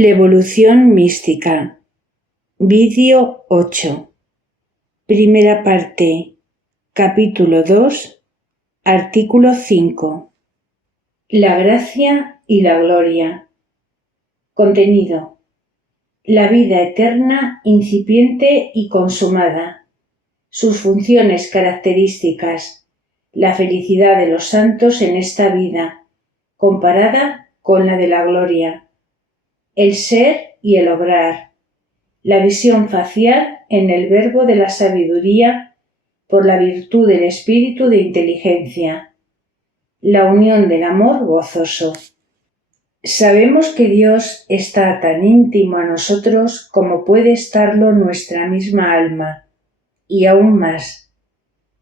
La evolución mística. Vídeo 8. Primera parte. Capítulo 2. Artículo 5. La gracia y la gloria. Contenido. La vida eterna, incipiente y consumada. Sus funciones características. La felicidad de los santos en esta vida, comparada con la de la gloria. El ser y el obrar, la visión facial en el verbo de la sabiduría por la virtud del espíritu de inteligencia, la unión del amor gozoso. Sabemos que Dios está tan íntimo a nosotros como puede estarlo nuestra misma alma, y aún más,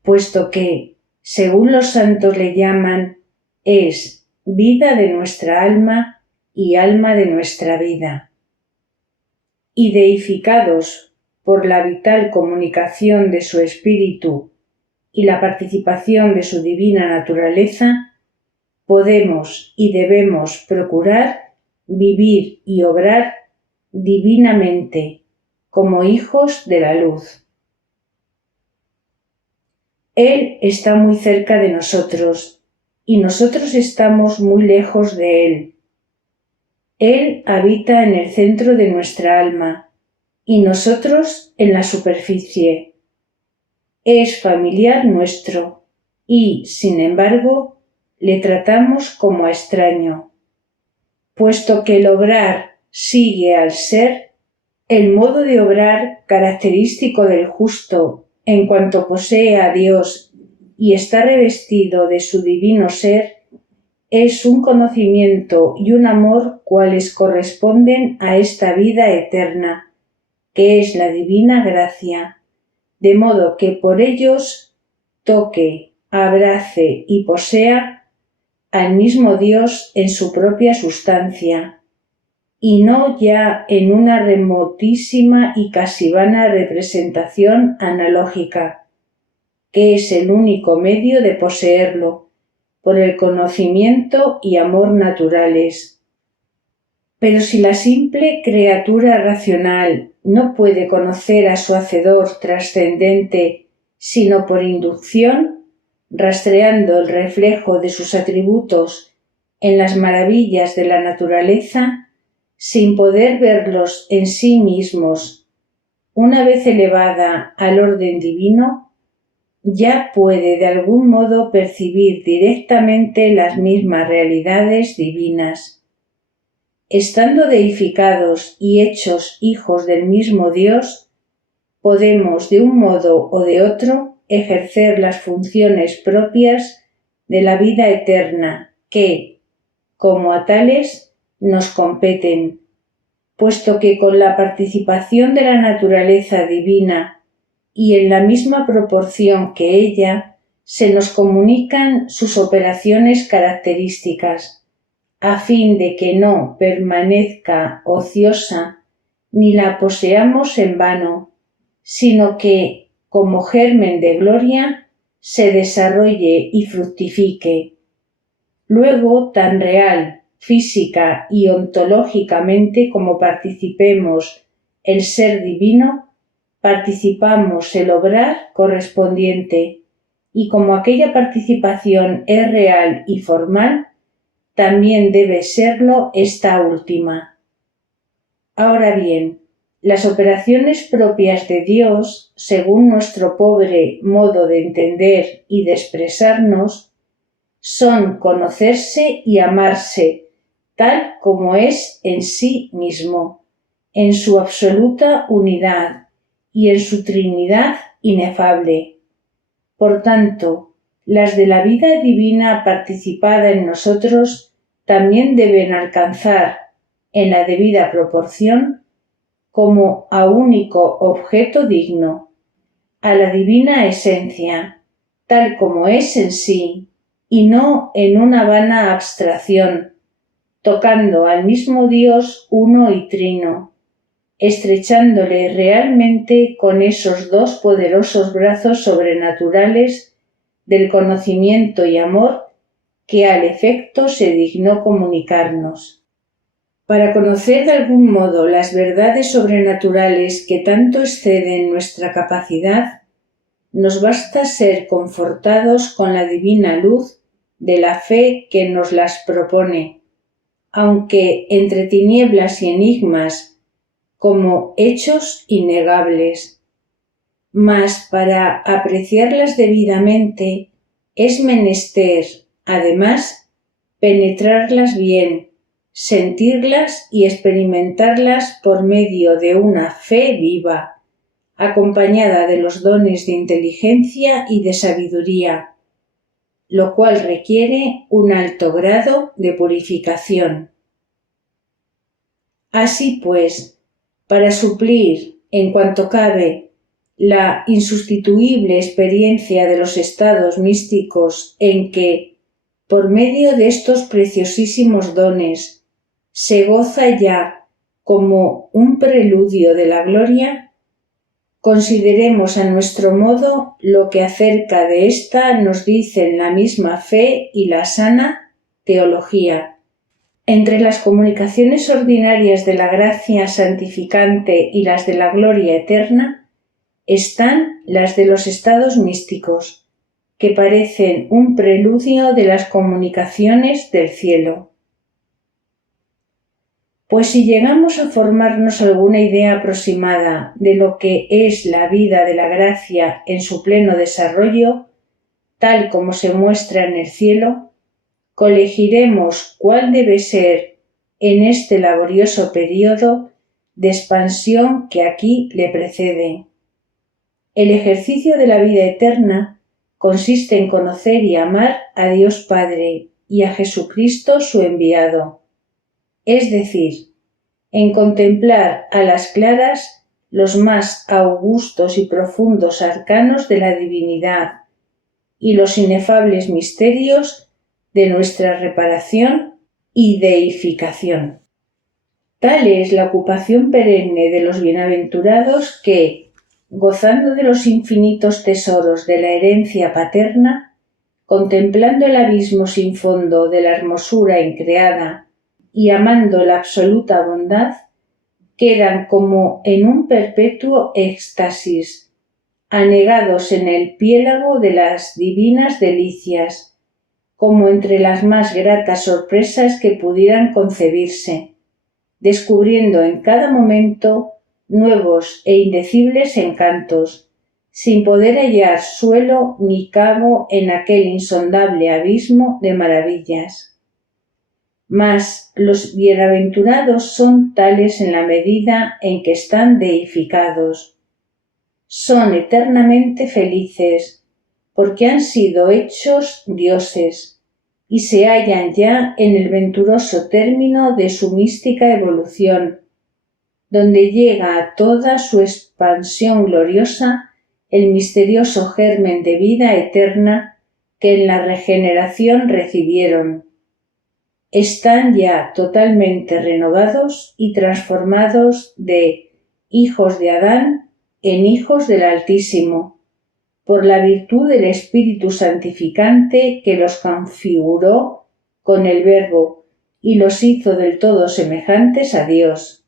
puesto que, según los santos le llaman, es vida de nuestra alma y alma de nuestra vida. Y deificados por la vital comunicación de su espíritu y la participación de su divina naturaleza, podemos y debemos procurar vivir y obrar divinamente como hijos de la luz. Él está muy cerca de nosotros y nosotros estamos muy lejos de Él. Él habita en el centro de nuestra alma y nosotros en la superficie. Es familiar nuestro y, sin embargo, le tratamos como a extraño. Puesto que el obrar sigue al ser, el modo de obrar característico del justo en cuanto posee a Dios y está revestido de su divino ser, es un conocimiento y un amor cuales corresponden a esta vida eterna, que es la divina gracia, de modo que por ellos toque, abrace y posea al mismo Dios en su propia sustancia, y no ya en una remotísima y casi vana representación analógica, que es el único medio de poseerlo, por el conocimiento y amor naturales. Pero si la simple criatura racional no puede conocer a su Hacedor trascendente sino por inducción, rastreando el reflejo de sus atributos en las maravillas de la naturaleza, sin poder verlos en sí mismos, una vez elevada al orden divino, ya puede de algún modo percibir directamente las mismas realidades divinas. Estando deificados y hechos hijos del mismo Dios, podemos de un modo o de otro ejercer las funciones propias de la vida eterna que, como a tales, nos competen, puesto que con la participación de la naturaleza divina y en la misma proporción que ella, se nos comunican sus operaciones características, a fin de que no permanezca ociosa ni la poseamos en vano, sino que, como germen de gloria, se desarrolle y fructifique. Luego, tan real, física y ontológicamente como participemos el ser divino, participamos el obrar correspondiente, y como aquella participación es real y formal, también debe serlo esta última. Ahora bien, las operaciones propias de Dios, según nuestro pobre modo de entender y de expresarnos, son conocerse y amarse tal como es en sí mismo, en su absoluta unidad y en su Trinidad inefable. Por tanto, las de la vida divina participada en nosotros también deben alcanzar, en la debida proporción, como a único objeto digno, a la divina esencia, tal como es en sí, y no en una vana abstracción, tocando al mismo Dios uno y trino, estrechándole realmente con esos dos poderosos brazos sobrenaturales del conocimiento y amor que al efecto se dignó comunicarnos. Para conocer de algún modo las verdades sobrenaturales que tanto exceden nuestra capacidad, nos basta ser confortados con la divina luz de la fe que nos las propone, aunque entre tinieblas y enigmas, como hechos innegables. Mas para apreciarlas debidamente es menester, además, penetrarlas bien, sentirlas y experimentarlas por medio de una fe viva, acompañada de los dones de inteligencia y de sabiduría, lo cual requiere un alto grado de purificación. Así pues, para suplir, en cuanto cabe, la insustituible experiencia de los estados místicos en que, por medio de estos preciosísimos dones, se goza ya como un preludio de la gloria, consideremos a nuestro modo lo que acerca de ésta nos dicen la misma fe y la sana teología. Entre las comunicaciones ordinarias de la gracia santificante y las de la gloria eterna, están las de los estados místicos, que parecen un preludio de las comunicaciones del cielo. Pues si llegamos a formarnos alguna idea aproximada de lo que es la vida de la gracia en su pleno desarrollo, tal como se muestra en el cielo, colegiremos cuál debe ser en este laborioso período de expansión que aquí le precede. El ejercicio de la vida eterna consiste en conocer y amar a Dios Padre y a Jesucristo su enviado, es decir, en contemplar a las claras los más augustos y profundos arcanos de la divinidad y los inefables misterios de nuestra reparación y deificación. Tal es la ocupación perenne de los bienaventurados que, gozando de los infinitos tesoros de la herencia paterna, contemplando el abismo sin fondo de la hermosura increada y amando la absoluta bondad, quedan como en un perpetuo éxtasis, anegados en el piélago de las divinas delicias, como entre las más gratas sorpresas que pudieran concebirse, descubriendo en cada momento nuevos e indecibles encantos, sin poder hallar suelo ni cabo en aquel insondable abismo de maravillas. Mas los bienaventurados son tales en la medida en que están deificados. Son eternamente felices, porque han sido hechos dioses, y se hallan ya en el venturoso término de su mística evolución, donde llega a toda su expansión gloriosa el misterioso germen de vida eterna que en la regeneración recibieron. Están ya totalmente renovados y transformados de hijos de Adán en hijos del Altísimo, por la virtud del Espíritu Santificante que los configuró con el Verbo y los hizo del todo semejantes a Dios.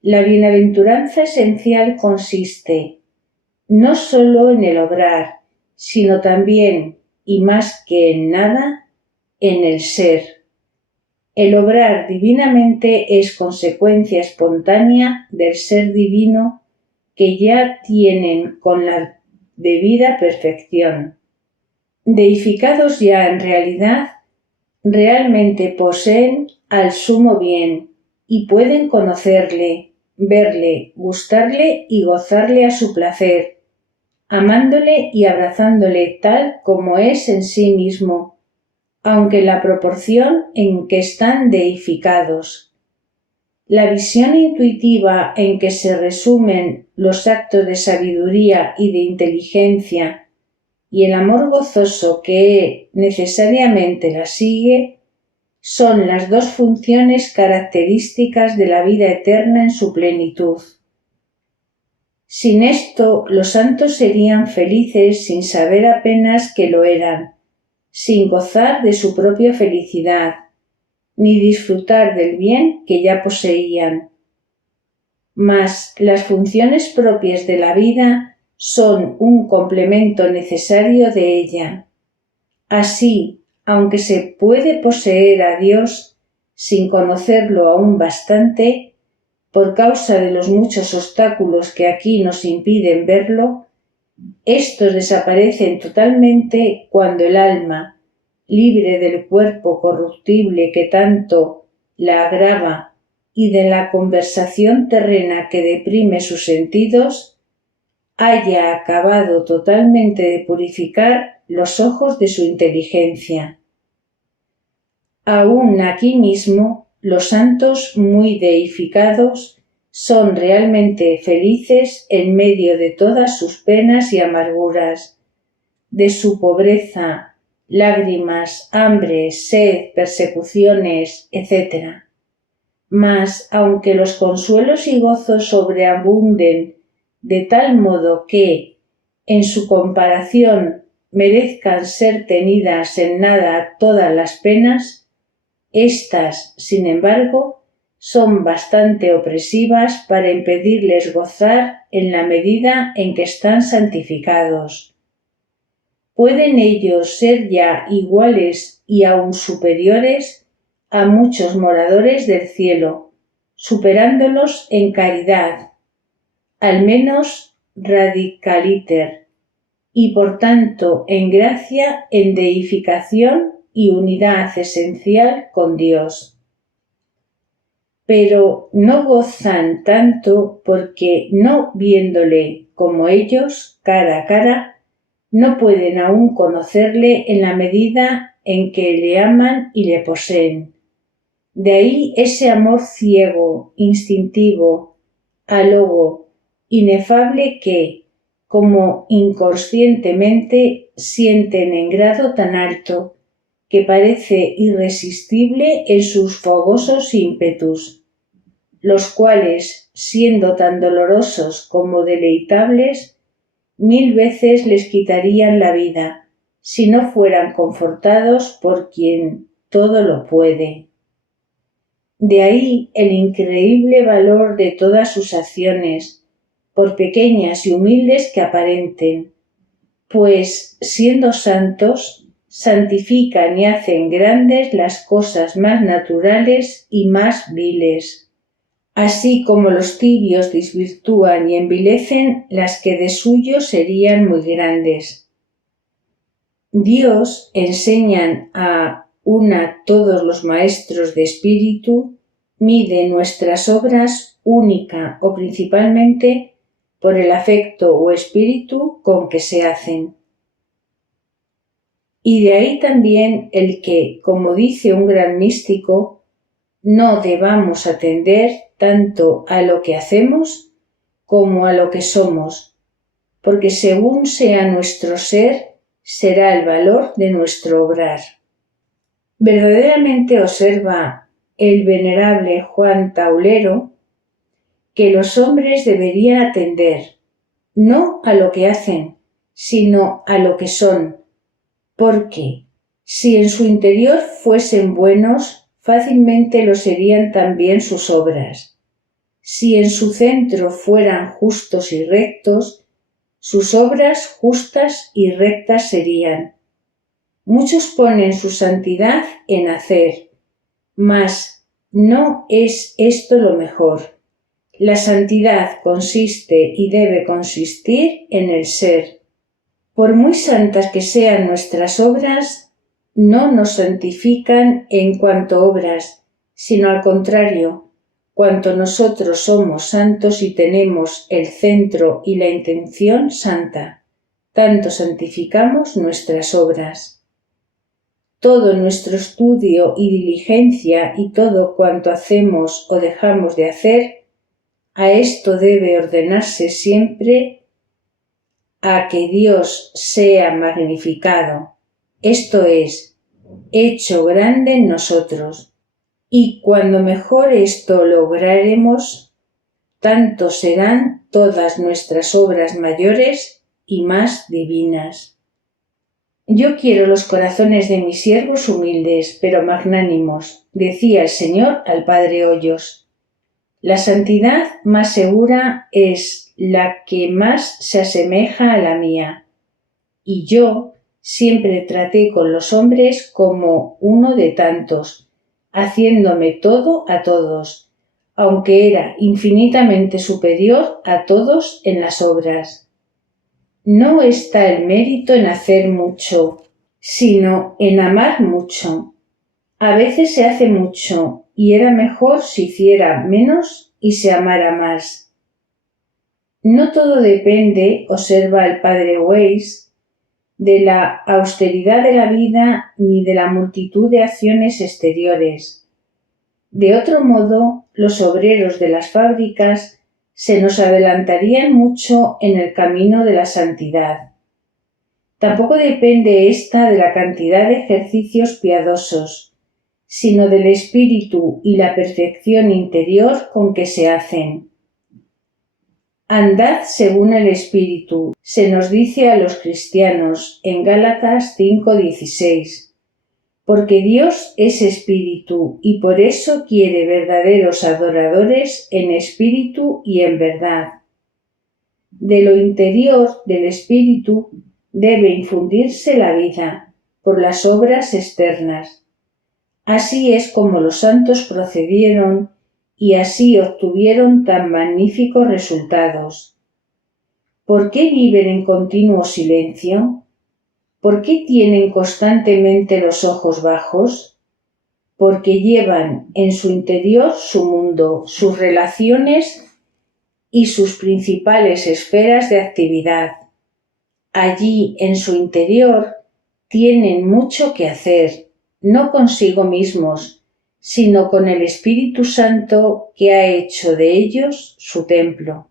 La bienaventuranza esencial consiste no sólo en el obrar, sino también, y más que en nada, en el ser. El obrar divinamente es consecuencia espontánea del ser divino que ya tienen con la debida perfección. Deificados ya en realidad, realmente poseen al sumo bien y pueden conocerle, verle, gustarle y gozarle a su placer, amándole y abrazándole tal como es en sí mismo, aunque la proporción en que están deificados. La visión intuitiva en que se resumen los actos de sabiduría y de inteligencia y el amor gozoso que necesariamente la sigue son las dos funciones características de la vida eterna en su plenitud. Sin esto, los santos serían felices sin saber apenas que lo eran, sin gozar de su propia felicidad, ni disfrutar del bien que ya poseían. Mas las funciones propias de la vida son un complemento necesario de ella. Así, aunque se puede poseer a Dios sin conocerlo aún bastante, por causa de los muchos obstáculos que aquí nos impiden verlo, estos desaparecen totalmente cuando el alma, libre del cuerpo corruptible que tanto la agrava y de la conversación terrena que deprime sus sentidos, haya acabado totalmente de purificar los ojos de su inteligencia. Aún aquí mismo, los santos muy deificados son realmente felices en medio de todas sus penas y amarguras, de su pobreza, lágrimas, hambre, sed, persecuciones, etc. Mas, aunque los consuelos y gozos sobreabunden de tal modo que, en su comparación, merezcan ser tenidas en nada todas las penas, éstas, sin embargo, son bastante opresivas para impedirles gozar en la medida en que están santificados. ¿Pueden ellos ser ya iguales y aún superiores a muchos moradores del cielo, superándolos en caridad, al menos radicaliter, y por tanto en gracia, en deificación y unidad esencial con Dios? Pero no gozan tanto porque, no viéndole como ellos cara a cara, no pueden aún conocerle en la medida en que le aman y le poseen. De ahí ese amor ciego, instintivo, álogo, inefable que, como inconscientemente, sienten en grado tan alto que parece irresistible en sus fogosos ímpetus, los cuales, siendo tan dolorosos como deleitables, 1000 veces les quitarían la vida, si no fueran confortados por quien todo lo puede. De ahí el increíble valor de todas sus acciones, por pequeñas y humildes que aparenten, pues, siendo santos, santifican y hacen grandes las cosas más naturales y más viles, así como los tibios desvirtúan y envilecen las que de suyo serían muy grandes. Dios, enseñan a una todos los maestros de espíritu, mide nuestras obras única o principalmente por el afecto o espíritu con que se hacen. Y de ahí también el que, como dice un gran místico, no debamos atender tanto a lo que hacemos como a lo que somos, porque según sea nuestro ser, será el valor de nuestro obrar. Verdaderamente observa el venerable Juan Taulero que los hombres deberían atender no a lo que hacen, sino a lo que son, porque si en su interior fuesen buenos, fácilmente lo serían también sus obras. Si en su centro fueran justos y rectos, sus obras justas y rectas serían. Muchos ponen su santidad en hacer, mas no es esto lo mejor. La santidad consiste y debe consistir en el ser. Por muy santas que sean nuestras obras, no nos santifican en cuanto obras, sino al contrario, cuanto nosotros somos santos y tenemos el centro y la intención santa, tanto santificamos nuestras obras. Todo nuestro estudio y diligencia y todo cuanto hacemos o dejamos de hacer, a esto debe ordenarse siempre a que Dios sea magnificado, esto es, hecho grande en nosotros. Y cuando mejor esto lograremos, tanto serán todas nuestras obras mayores y más divinas. Yo quiero los corazones de mis siervos humildes, pero magnánimos, decía el Señor al Padre Hoyos. La santidad más segura es la que más se asemeja a la mía, y yo siempre traté con los hombres como uno de tantos, haciéndome todo a todos, aunque era infinitamente superior a todos en las obras. No está el mérito en hacer mucho, sino en amar mucho. A veces se hace mucho, y era mejor se hiciera menos y se amara más. No todo depende, observa el padre Weiss, de la austeridad de la vida ni de la multitud de acciones exteriores. De otro modo, los obreros de las fábricas se nos adelantarían mucho en el camino de la santidad. Tampoco depende ésta de la cantidad de ejercicios piadosos, sino del espíritu y la perfección interior con que se hacen. Andad según el espíritu, se nos dice a los cristianos en Gálatas 5:16, porque Dios es espíritu y por eso quiere verdaderos adoradores en espíritu y en verdad. De lo interior del espíritu debe infundirse la vida por las obras externas. Así es como los santos procedieron y así obtuvieron tan magníficos resultados. ¿Por qué viven en continuo silencio? ¿Por qué tienen constantemente los ojos bajos? Porque llevan en su interior su mundo, sus relaciones y sus principales esferas de actividad. Allí, en su interior, tienen mucho que hacer, no consigo mismos, sino con el Espíritu Santo que ha hecho de ellos su templo.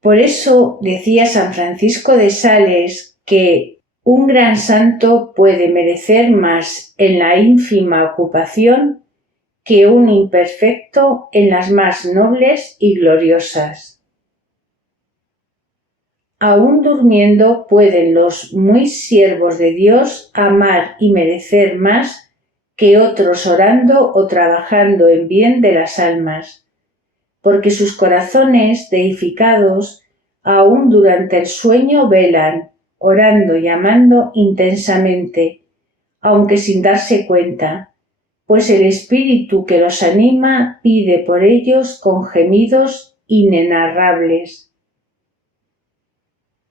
Por eso decía San Francisco de Sales que un gran santo puede merecer más en la ínfima ocupación que un imperfecto en las más nobles y gloriosas. Aún durmiendo pueden los muy siervos de Dios amar y merecer más que otros orando o trabajando en bien de las almas, porque sus corazones deificados aún durante el sueño velan, orando y amando intensamente, aunque sin darse cuenta, pues el espíritu que los anima pide por ellos con gemidos inenarrables.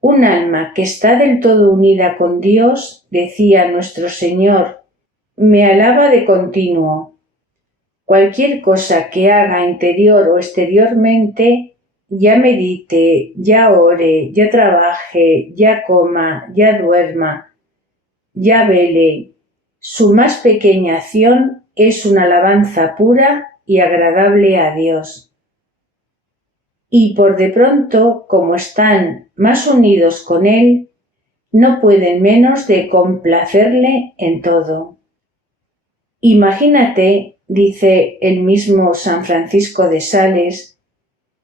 Un alma que está del todo unida con Dios, decía nuestro Señor, me alaba de continuo. Cualquier cosa que haga interior o exteriormente, ya medite, ya ore, ya trabaje, ya coma, ya duerma, ya vele, su más pequeña acción es una alabanza pura y agradable a Dios. Y por de pronto, como están más unidos con Él, no pueden menos de complacerle en todo. Imagínate, dice el mismo San Francisco de Sales,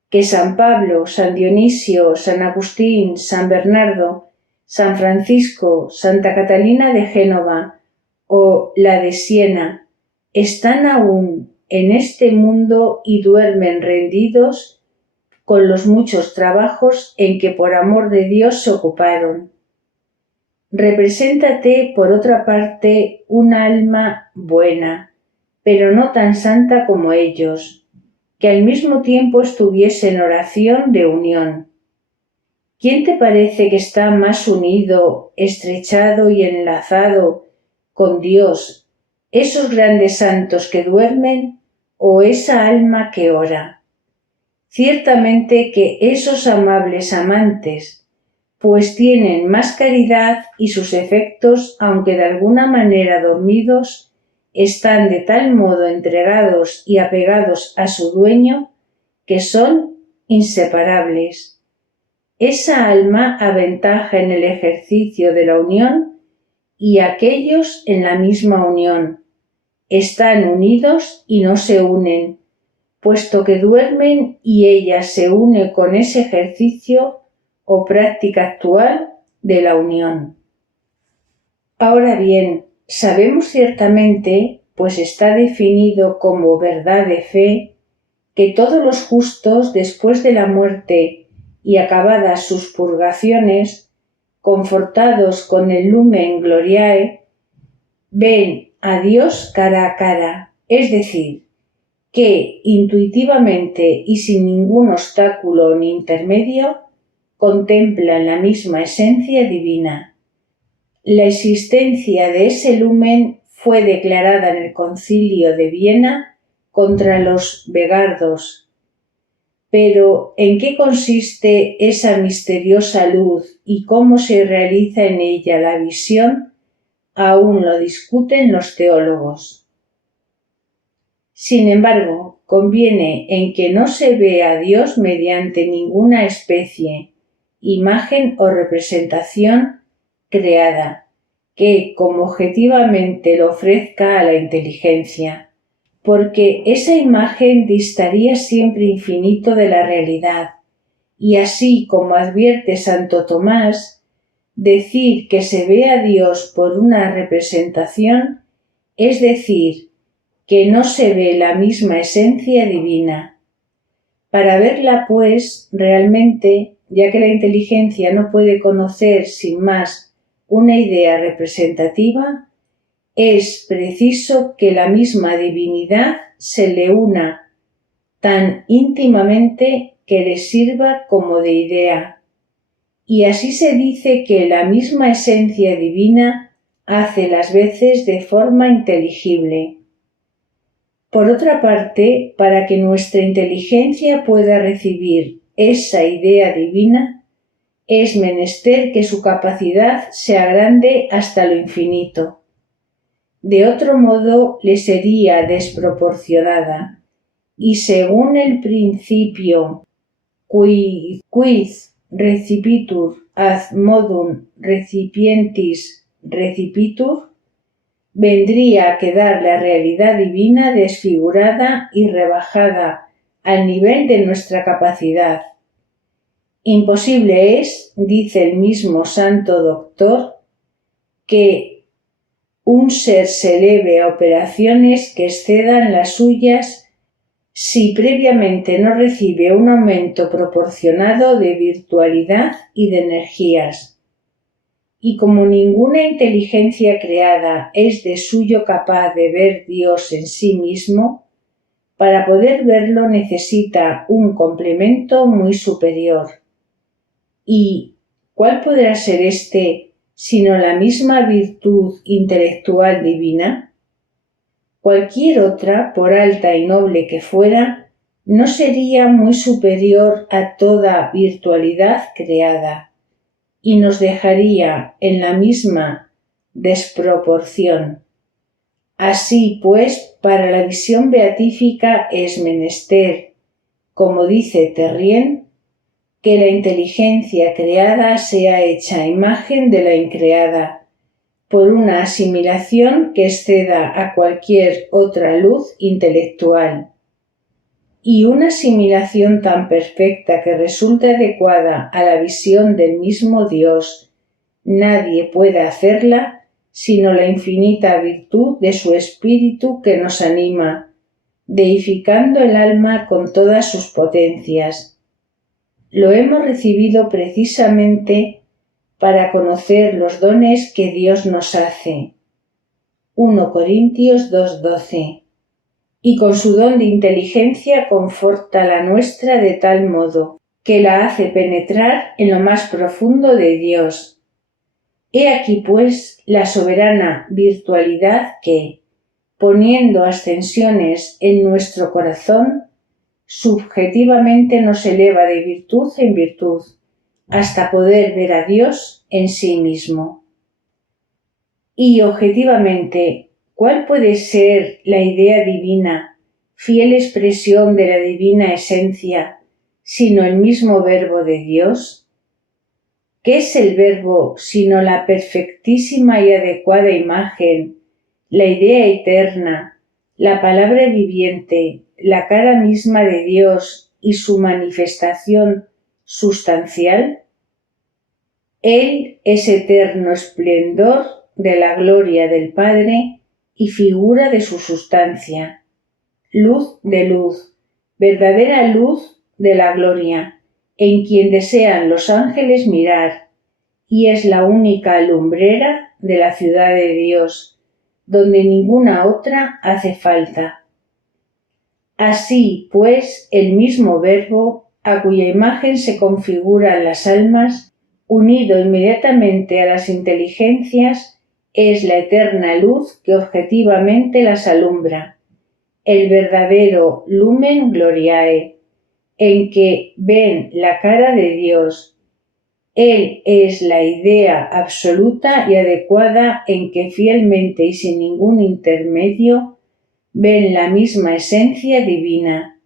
que San Pablo, San Dionisio, San Agustín, San Bernardo, San Francisco, Santa Catalina de Génova o la de Siena están aún en este mundo y duermen rendidos con los muchos trabajos en que por amor de Dios se ocuparon. Represéntate, por otra parte, un alma buena, pero no tan santa como ellos, que al mismo tiempo estuviese en oración de unión. ¿Quién te parece que está más unido, estrechado y enlazado con Dios, esos grandes santos que duermen o esa alma que ora? Ciertamente que esos amables amantes, pues tienen más caridad y sus efectos, aunque de alguna manera dormidos, están de tal modo entregados y apegados a su dueño que son inseparables. Esa alma aventaja en el ejercicio de la unión y aquellos en la misma unión. Están unidos y no se unen, puesto que duermen y ella se une con ese ejercicio o práctica actual de la unión. Ahora bien, sabemos ciertamente, pues está definido como verdad de fe, que todos los justos después de la muerte y acabadas sus purgaciones, confortados con el Lumen Gloriae, ven a Dios cara a cara, es decir, que intuitivamente y sin ningún obstáculo ni intermedio contemplan la misma esencia divina. La existencia de ese lumen fue declarada en el Concilio de Viena contra los begardos. Pero, ¿en qué consiste esa misteriosa luz y cómo se realiza en ella la visión? Aún lo discuten los teólogos. Sin embargo, conviene en que no se ve a Dios mediante ninguna especie, imagen o representación creada, que como objetivamente lo ofrezca a la inteligencia, porque esa imagen distaría siempre infinito de la realidad, y así como advierte Santo Tomás, decir que se ve a Dios por una representación, es decir, que no se ve la misma esencia divina. Para verla, pues, realmente, ya que la inteligencia no puede conocer sin más una idea representativa, es preciso que la misma divinidad se le una tan íntimamente que le sirva como de idea. Y así se dice que la misma esencia divina hace las veces de forma inteligible. Por otra parte, para que nuestra inteligencia pueda recibir esa idea divina, es menester que su capacidad sea grande hasta lo infinito. De otro modo, le sería desproporcionada, y según el principio quid recipitur ad modum recipientis recipitur, vendría a quedar la realidad divina desfigurada y rebajada al nivel de nuestra capacidad. Imposible es, dice el mismo Santo Doctor, que un ser se eleve a operaciones que excedan las suyas si previamente no recibe un aumento proporcionado de virtualidad y de energías. Y como ninguna inteligencia creada es de suyo capaz de ver Dios en sí mismo, para poder verlo necesita un complemento muy superior. ¿Y cuál podrá ser éste sino la misma virtud intelectual divina? Cualquier otra, por alta y noble que fuera, no sería muy superior a toda virtualidad creada, y nos dejaría en la misma desproporción. Así pues, para la visión beatífica es menester, como dice Terrien, que la inteligencia creada sea hecha imagen de la increada, por una asimilación que exceda a cualquier otra luz intelectual. Y una asimilación tan perfecta que resulta adecuada a la visión del mismo Dios, nadie puede hacerla sino la infinita virtud de su Espíritu que nos anima, deificando el alma con todas sus potencias. Lo hemos recibido precisamente para conocer los dones que Dios nos hace. 1 Corintios 2:12. Y con su don de inteligencia conforta la nuestra de tal modo que la hace penetrar en lo más profundo de Dios. He aquí, pues, la soberana virtualidad que, poniendo ascensiones en nuestro corazón, subjetivamente nos eleva de virtud en virtud, hasta poder ver a Dios en sí mismo. Y objetivamente, ¿cuál puede ser la idea divina, fiel expresión de la divina esencia, sino el mismo Verbo de Dios? ¿Qué es el Verbo sino la perfectísima y adecuada imagen, la idea eterna, la palabra viviente, la cara misma de Dios y su manifestación sustancial? Él es eterno esplendor de la gloria del Padre y figura de su sustancia, luz de luz, verdadera luz de la gloria, en quien desean los ángeles mirar, y es la única lumbrera de la ciudad de Dios, donde ninguna otra hace falta. Así, pues, el mismo Verbo, a cuya imagen se configuran las almas, unido inmediatamente a las inteligencias, es la eterna luz que objetivamente las alumbra, el verdadero lumen gloriae, en que ven la cara de Dios. Él es la idea absoluta y adecuada en que fielmente y sin ningún intermedio ven la misma esencia divina.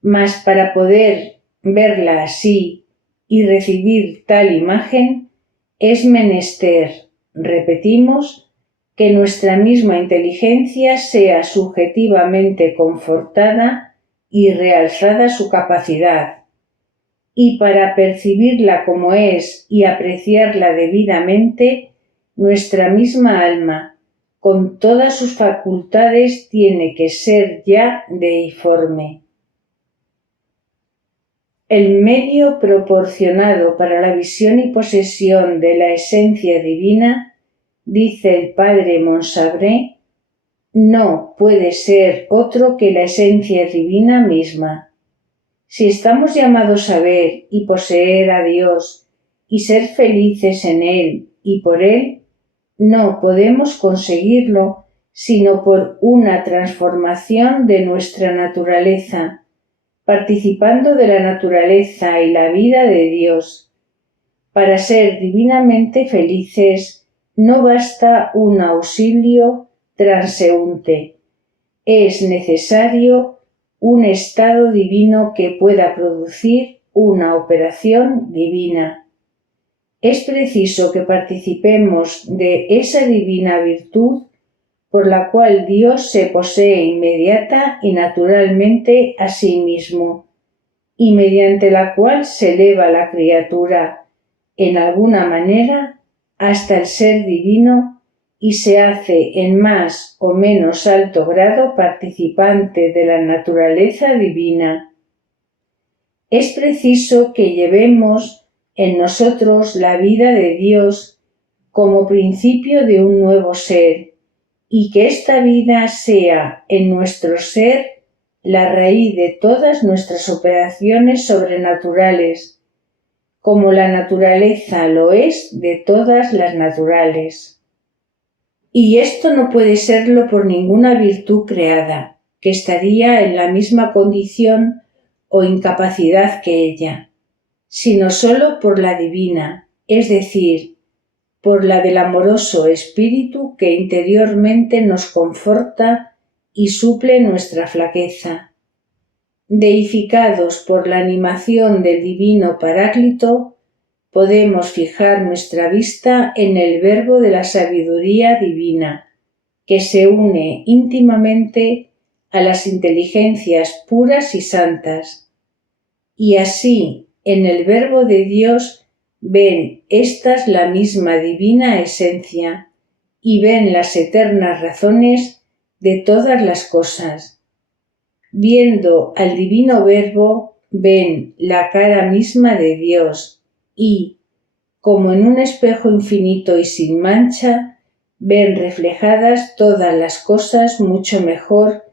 Mas para poder verla así y recibir tal imagen, es menester, repetimos, que nuestra misma inteligencia sea subjetivamente confortada y realzada su capacidad. Y para percibirla como es y apreciarla debidamente, nuestra misma alma, con todas sus facultades, tiene que ser ya deiforme. El medio proporcionado para la visión y posesión de la esencia divina, dice el padre Monsabré, no puede ser otro que la esencia divina misma. Si estamos llamados a ver y poseer a Dios y ser felices en Él y por Él, no podemos conseguirlo sino por una transformación de nuestra naturaleza, participando de la naturaleza y la vida de Dios. Para ser divinamente felices no basta un auxilio transeúnte, es necesario un estado divino que pueda producir una operación divina. Es preciso que participemos de esa divina virtud por la cual Dios se posee inmediata y naturalmente a sí mismo, y mediante la cual se eleva la criatura, en alguna manera, hasta el ser divino y se hace en más o menos alto grado participante de la naturaleza divina. Es preciso que llevemos en nosotros la vida de Dios como principio de un nuevo ser, y que esta vida sea en nuestro ser la raíz de todas nuestras operaciones sobrenaturales, como la naturaleza lo es de todas las naturales. Y esto no puede serlo por ninguna virtud creada, que estaría en la misma condición o incapacidad que ella, sino sólo por la divina, es decir, por la del amoroso espíritu que interiormente nos conforta y suple nuestra flaqueza. Deificados por la animación del divino Paráclito, podemos fijar nuestra vista en el Verbo de la sabiduría divina, que se une íntimamente a las inteligencias puras y santas. Y así, en el Verbo de Dios, ven éstas la misma divina esencia y ven las eternas razones de todas las cosas. Viendo al divino Verbo, ven la cara misma de Dios y, como en un espejo infinito y sin mancha, ven reflejadas todas las cosas mucho mejor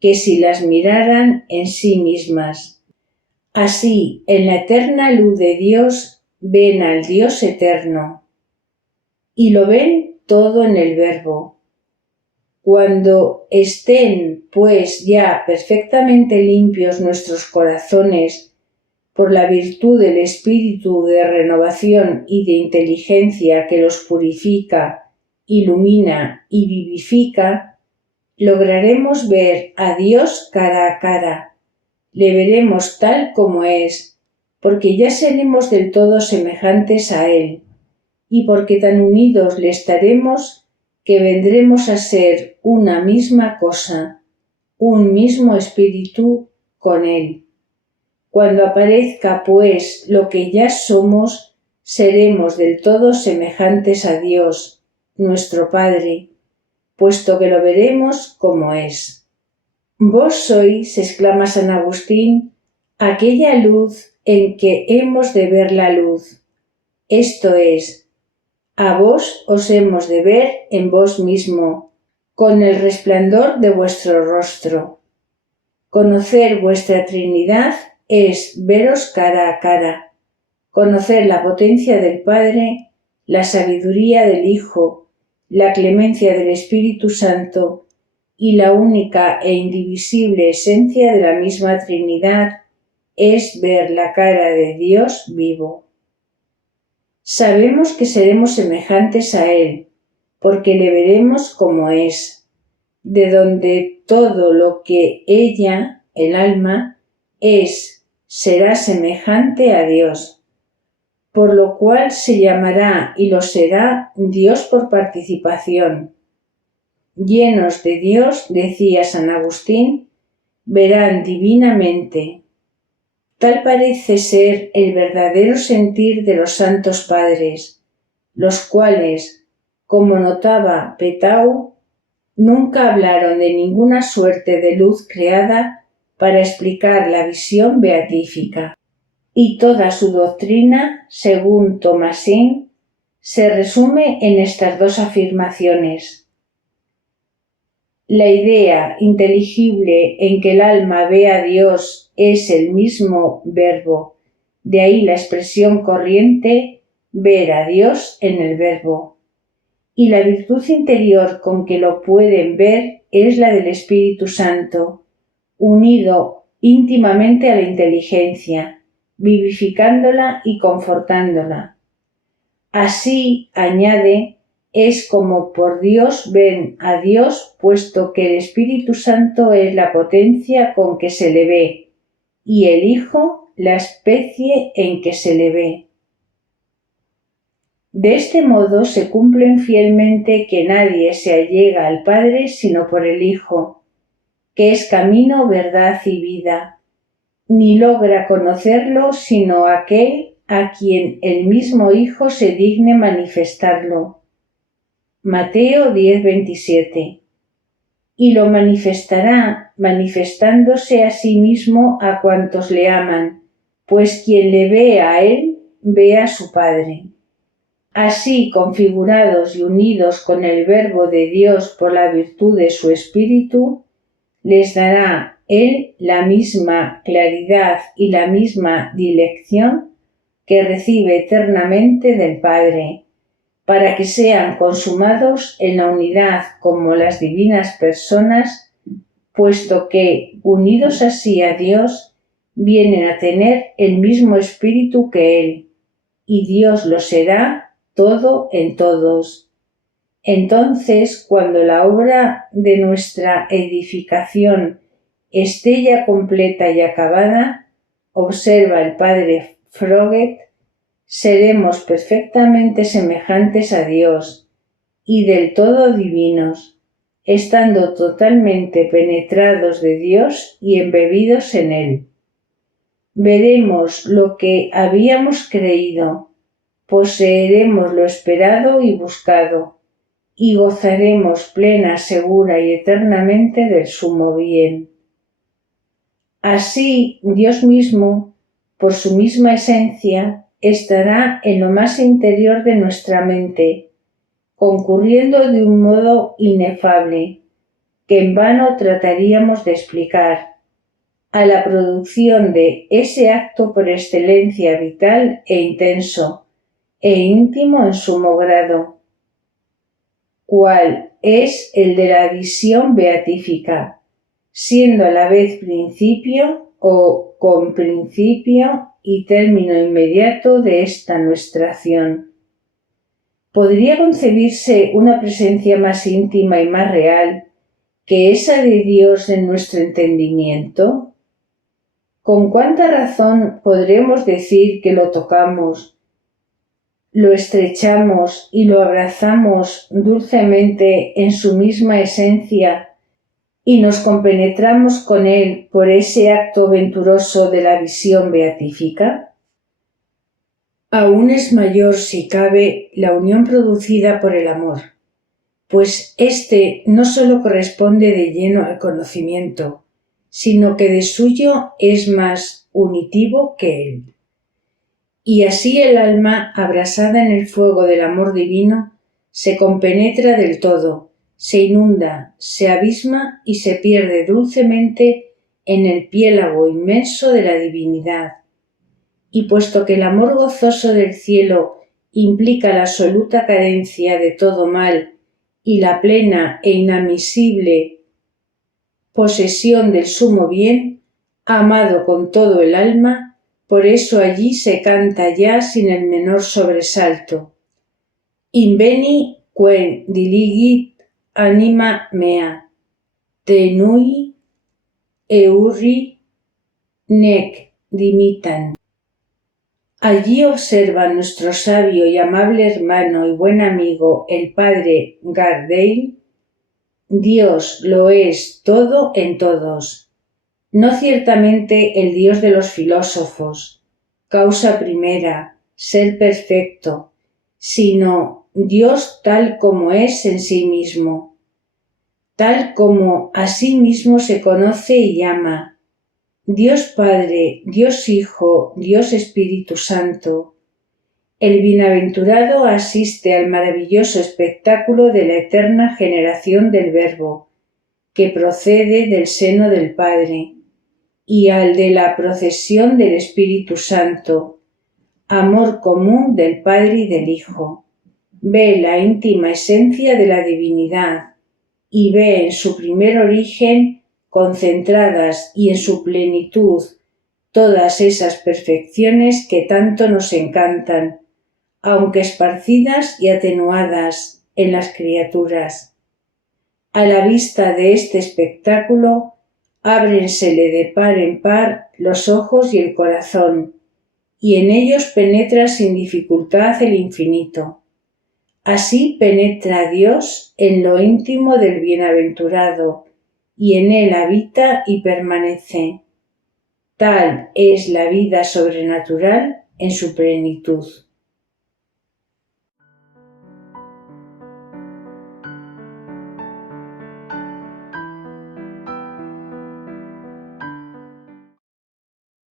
que si las miraran en sí mismas. Así, en la eterna luz de Dios, ven al Dios eterno, y lo ven todo en el Verbo. Cuando estén, pues, ya perfectamente limpios nuestros corazones por la virtud del espíritu de renovación y de inteligencia que los purifica, ilumina y vivifica, lograremos ver a Dios cara a cara. Le veremos tal como es, porque ya seremos del todo semejantes a Él, y porque tan unidos le estaremos que vendremos a ser una misma cosa, un mismo espíritu con Él. Cuando aparezca, pues, lo que ya somos, seremos del todo semejantes a Dios, nuestro Padre, puesto que lo veremos como es. Vos sois, exclama San Agustín, aquella luz en que hemos de ver la luz. Esto es, a vos os hemos de ver en vos mismo, con el resplandor de vuestro rostro. Conocer vuestra Trinidad es veros cara a cara, conocer la potencia del Padre, la sabiduría del Hijo, la clemencia del Espíritu Santo y la única e indivisible esencia de la misma Trinidad es ver la cara de Dios vivo. Sabemos que seremos semejantes a Él, porque le veremos como es, de donde todo lo que ella, el alma, es, será semejante a Dios, por lo cual se llamará y lo será Dios por participación. Llenos de Dios, decía San Agustín, verán divinamente. Tal parece ser el verdadero sentir de los santos padres, los cuales, como notaba Petau, nunca hablaron de ninguna suerte de luz creada para explicar la visión beatífica. Y toda su doctrina, según Thomassin, se resume en estas dos afirmaciones. La idea inteligible en que el alma ve a Dios es el mismo verbo, de ahí la expresión corriente ver a Dios en el verbo. Y la virtud interior con que lo pueden ver es la del Espíritu Santo, unido íntimamente a la inteligencia, vivificándola y confortándola. Así, añade, es como por Dios ven a Dios, puesto que el Espíritu Santo es la potencia con que se le ve, y el Hijo la especie en que se le ve. De este modo se cumplen fielmente que nadie se allega al Padre sino por el Hijo, que es camino, verdad y vida, ni logra conocerlo sino aquel a quien el mismo Hijo se digne manifestarlo. Mateo 10:27. Y lo manifestará manifestándose a sí mismo a cuantos le aman, pues quien le ve a él, ve a su Padre. Así, configurados y unidos con el Verbo de Dios por la virtud de su Espíritu, les dará Él la misma claridad y la misma dilección que recibe eternamente del Padre, para que sean consumados en la unidad como las divinas personas, puesto que, unidos así a Dios, vienen a tener el mismo Espíritu que Él, y Dios lo será todo en todos. Entonces, cuando la obra de nuestra edificación esté ya completa y acabada, observa el padre Froget, seremos perfectamente semejantes a Dios y del todo divinos, estando totalmente penetrados de Dios y embebidos en Él. Veremos lo que habíamos creído, poseeremos lo esperado y buscado, y gozaremos plena, segura y eternamente del sumo bien. Así, Dios mismo, por su misma esencia, estará en lo más interior de nuestra mente, concurriendo de un modo inefable, que en vano trataríamos de explicar, a la producción de ese acto por excelencia vital e intenso, e íntimo en sumo grado, cual es el de la visión beatífica, siendo a la vez principio o con principio y término inmediato de esta nuestra acción. ¿Podría concebirse una presencia más íntima y más real que esa de Dios en nuestro entendimiento? ¿Con cuánta razón podremos decir que lo tocamos, lo estrechamos y lo abrazamos dulcemente en su misma esencia y nos compenetramos con él por ese acto venturoso de la visión beatífica? Aún es mayor, si cabe, la unión producida por el amor, pues éste no sólo corresponde de lleno al conocimiento, sino que de suyo es más unitivo que él. Y así el alma, abrasada en el fuego del amor divino, se compenetra del todo, se inunda, se abisma y se pierde dulcemente en el piélago inmenso de la divinidad. Y puesto que el amor gozoso del cielo implica la absoluta carencia de todo mal y la plena e inadmisible posesión del sumo bien, amado con todo el alma, por eso allí se canta ya sin el menor sobresalto. Inveni quem diligit anima mea, te nui eurri nec dimitan. Allí observa nuestro sabio y amable hermano y buen amigo el padre Gardale: Dios lo es todo en todos, no ciertamente el Dios de los filósofos, causa primera, ser perfecto, sino Dios tal como es en sí mismo, tal como a sí mismo se conoce y llama, Dios Padre, Dios Hijo, Dios Espíritu Santo. El bienaventurado asiste al maravilloso espectáculo de la eterna generación del Verbo, que procede del seno del Padre, y al de la procesión del Espíritu Santo, amor común del Padre y del Hijo. Ve la íntima esencia de la divinidad, y ve en su primer origen concentradas y en su plenitud todas esas perfecciones que tanto nos encantan, aunque esparcidas y atenuadas en las criaturas. A la vista de este espectáculo, ábrensele de par en par los ojos y el corazón, y en ellos penetra sin dificultad el infinito. Así penetra Dios en lo íntimo del bienaventurado, y en él habita y permanece. Tal es la vida sobrenatural en su plenitud.